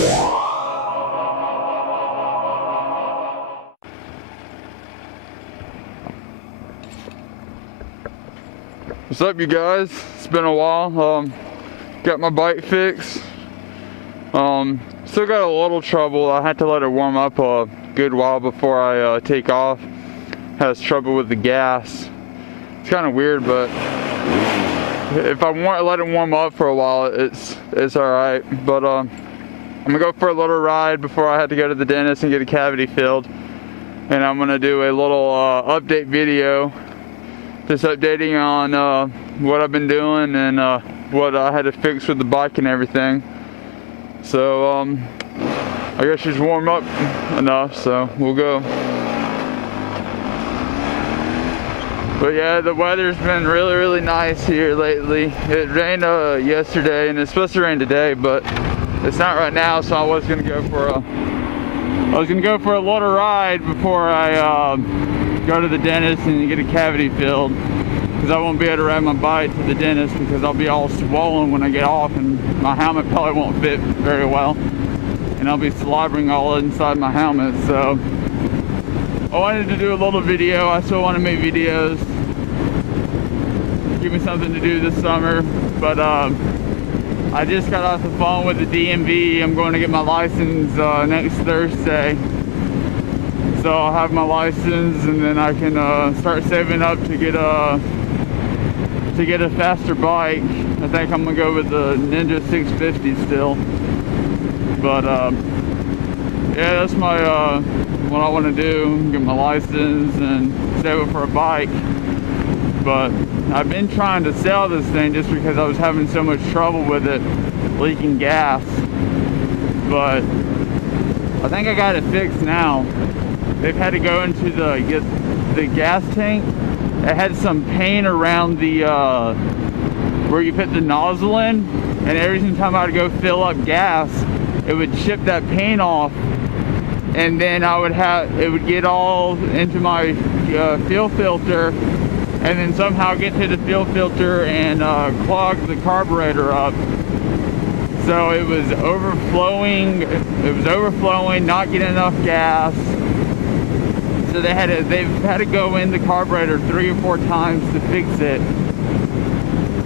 What's up, you guys? It's been a while. Got my bike fixed. Still got a little trouble. I had to let it warm up a good while before I take off. Has trouble with the gas. It's kind of weird, but if I let it warm up for a while, it's all right. But I'm gonna go for a little ride before I have to go to the dentist and get a cavity filled. And I'm gonna do a little update video. Just updating on what I've been doing and what I had to fix with the bike and everything. So I guess she's warmed up enough, so we'll go. But yeah, the weather's been really nice here lately. It rained yesterday and it's supposed to rain today, but it's not right now. So I was gonna go for a little ride before I go to the dentist and get a cavity filled, because I won't be able to ride my bike to the dentist because I'll be all swollen when I get off, and my helmet probably won't fit very well, and I'll be slobbering all inside my helmet. So I wanted to do a little video. I still want to make videos, give me something to do this summer. But I just got off the phone with the DMV. I'm going to get my license next Thursday. So I'll have my license, and then I can start saving up to get a faster bike. I think I'm gonna go with the Ninja 650 still. But yeah, that's my what I want to do: get my license and save up for a bike. But I've been trying to sell this thing just because I was having so much trouble with it leaking gas. But I think I got it fixed now. They've had to go into the gas tank. It had some paint around the where you put the nozzle in, and every time I would go fill up gas, it would chip that paint off, and then it would get all into my fuel filter, and then somehow get to the fuel filter and clog the carburetor up. So it was overflowing. It was overflowing, not getting enough gas. So they've had to go in the carburetor 3 or 4 times to fix it.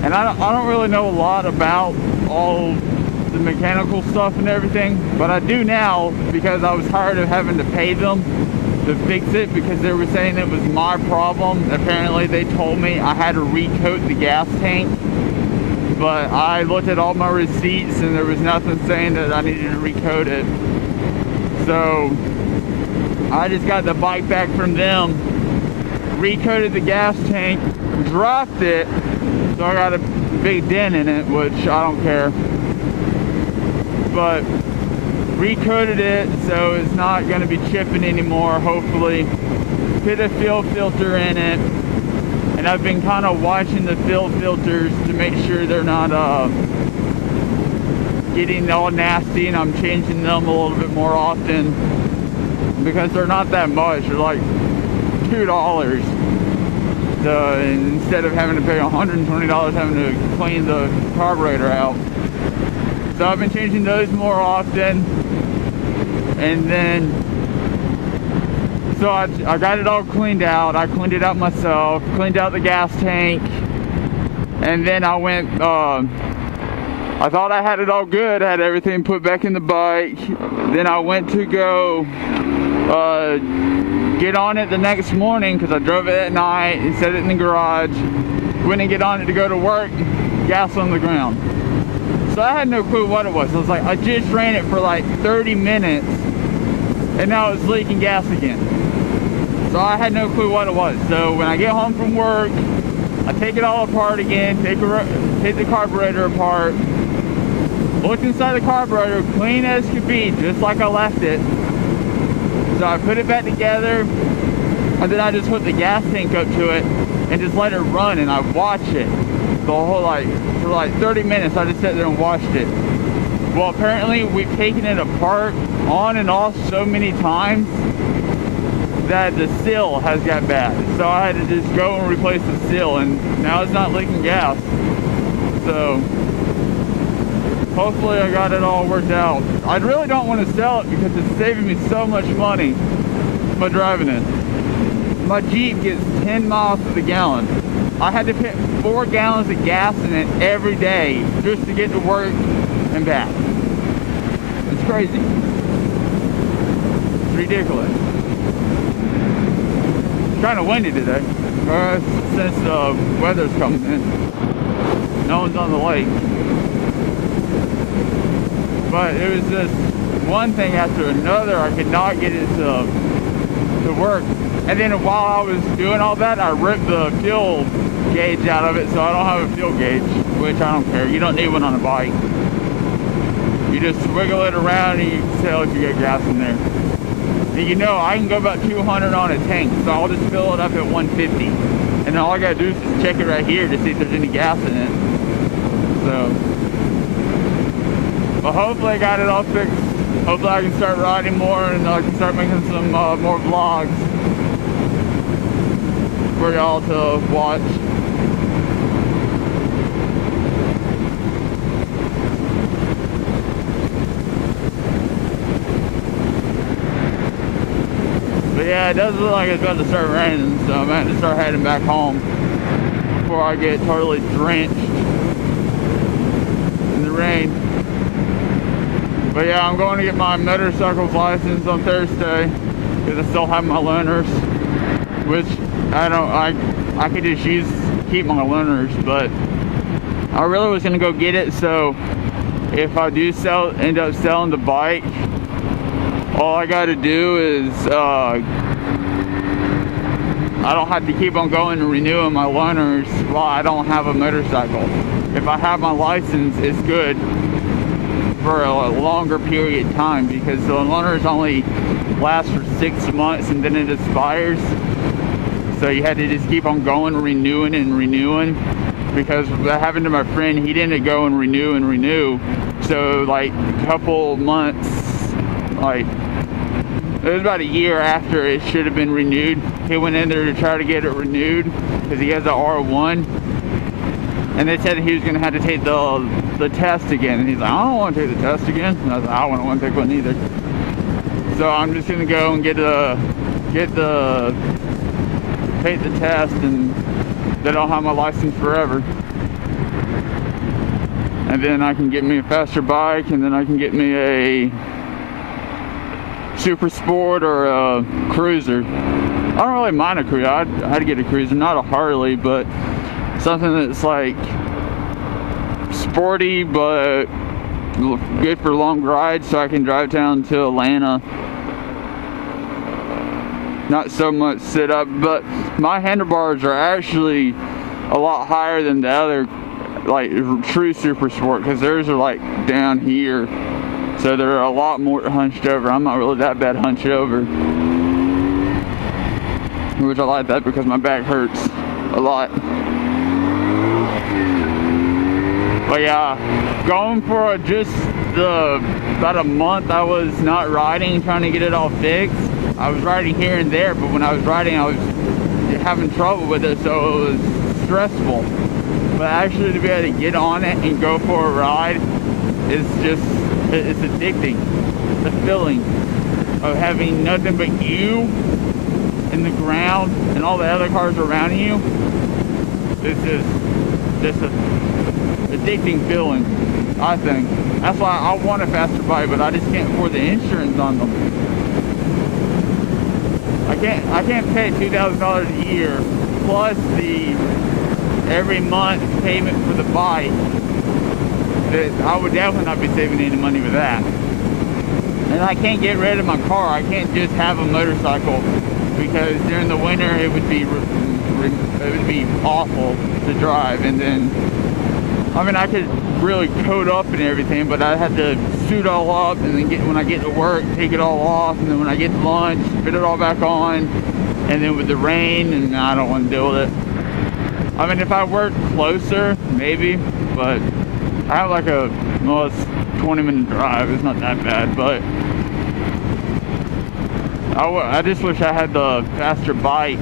And I don't really know a lot about all the mechanical stuff and everything, but I do now because I was tired of having to pay them to fix it, because they were saying it was my problem. Apparently they told me I had to recoat the gas tank, but I looked at all my receipts and there was nothing saying that I needed to recoat it. So I just got the bike back from them, recoated the gas tank, dropped it, so I got a big dent in it, which I don't care. But recoated it so it's not going to be chipping anymore, hopefully. Put a fuel filter in it, and I've been kind of watching the fuel filters to make sure they're not getting all nasty, and I'm changing them a little bit more often, because they're not that much. They're like $2. So instead of having to pay $120 having to clean the carburetor out. So I've been changing those more often. And then, so I got it all cleaned out. I cleaned it out myself, cleaned out the gas tank. And then I went, I thought I had it all good. I had everything put back in the bike. Then I went to go get on it the next morning, because I drove it at night and set it in the garage. Went and get on it to go to work, gas on the ground. So I had no clue what it was. I was like, I just ran it for like 30 minutes and now it's leaking gas again. So I had no clue what it was. So when I get home from work, I take it all apart again, take the carburetor apart, look inside the carburetor, clean as could be, just like I left it. So I put it back together, and then I just put the gas tank up to it and just let it run, and I watched it the whole, for like 30 minutes. I just sat there and watched it. Well, apparently we've taken it apart on and off so many times that the seal has got bad. So I had to just go and replace the seal, and now it's not leaking gas. So hopefully I got it all worked out. I really don't want to sell it because it's saving me so much money by driving it. My Jeep gets 10 miles to the gallon. I had to put 4 gallons of gas in it every day just to get to work and back. It's crazy. It's ridiculous. It's kind of windy today. Since the weather's coming in. No one's on the lake. But it was just one thing after another. I could not get it to work. And then while I was doing all that, I ripped the fuel gauge out of it, so I don't have a fuel gauge, which I don't care. You don't need one on a bike. You just wiggle it around and you can tell if you get gas in there. And you know, I can go about 200 on a tank, so I'll just fill it up at 150. And then all I gotta do is just check it right here to see if there's any gas in it. So, but hopefully I got it all fixed. Hopefully I can start riding more and I can start making some more vlogs for y'all to watch. But yeah, it does look like it's about to start raining, so I'm going to start heading back home before I get totally drenched in the rain. But yeah, I'm going to get my motorcycle's license on Thursday because I still have my learners, which I could just keep my learners, but I really was gonna go get it. So if I do end up selling the bike, all I got to do is I don't have to keep on going and renewing my learners while I don't have a motorcycle. If I have my license, it's good for a longer period of time because the learners only last for 6 months and then it expires. So you had to just keep on going, renewing and renewing, because what happened to my friend, he didn't go and renew. So like a couple months, like it was about a year after it should have been renewed, he went in there to try to get it renewed because he has an R1, and they said he was going to have to take the test again, and he's like, I don't want to take the test again. And I was like, I don't want to take one either. So I'm just going to go and take the test, and then I'll have my license forever. And then I can get me a faster bike, and then I can get me a super sport or a cruiser. I don't really mind a cruiser. I'd get a cruiser, not a Harley, but something that's like sporty but good for long rides, so I can drive down to Atlanta. Not so much sit up, but my handlebars are actually a lot higher than the other, like true super sport, because theirs are like down here, so they're a lot more hunched over. I'm not really that bad hunched over, which I like that because my back hurts a lot. But yeah, going for just about a month I was not riding, trying to get it all fixed. I was riding here and there, but when I was riding I was having trouble with it, so it was stressful. But actually to be able to get on it and go for a ride is just, it's addicting. The feeling of having nothing but you in the ground and all the other cars around you, it's just an addicting feeling, I think. That's why I want a faster bike, but I just can't afford the insurance on them. I can't pay $2,000 a year plus the every month payment for the bike. I would definitely not be saving any money with that. And I can't get rid of my car. I can't just have a motorcycle because during the winter it would be awful to drive. And then, I mean, I could really coat up and everything, but I had to suit all up, and then when I get to work, take it all off, and then when I get to lunch, fit it all back on, and then with the rain, and I don't want to deal with it. I mean, if I worked closer, maybe, but I have like it's 20-minute drive. It's not that bad, but I just wish I had the faster bike,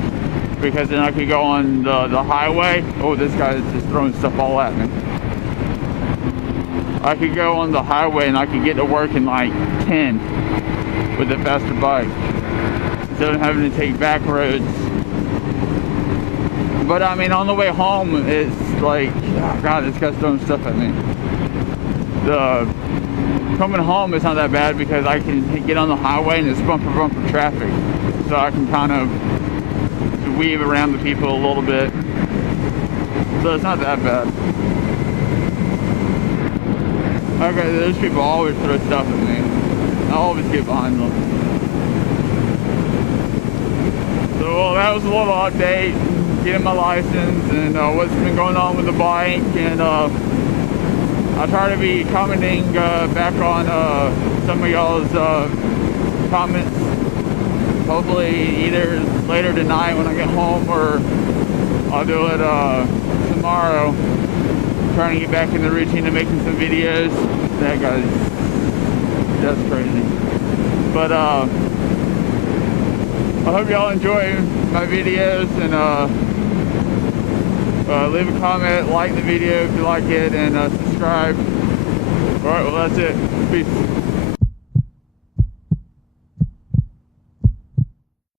because then I could go on the highway. Oh, this guy is just throwing stuff all at me. I could go on the highway and I could get to work in like 10 with a faster bike instead of having to take back roads. But I mean, on the way home, it's like, oh God, this guy's throwing stuff at me. Coming home, it's not that bad because I can get on the highway and it's bumper traffic. So I can kind of weave around the people a little bit. So it's not that bad. Okay, those people always throw stuff at me. I always get behind them. So, well, that was a little update, getting my license and what's been going on with the bike. And I'll try to be commenting back on some of y'all's comments. Hopefully either later tonight when I get home, or I'll do it tomorrow. Trying to get back in the routine of making some videos. That guy's just crazy. But I hope y'all enjoy my videos, and leave a comment, like the video if you like it, and subscribe. Alright, well that's it. Peace.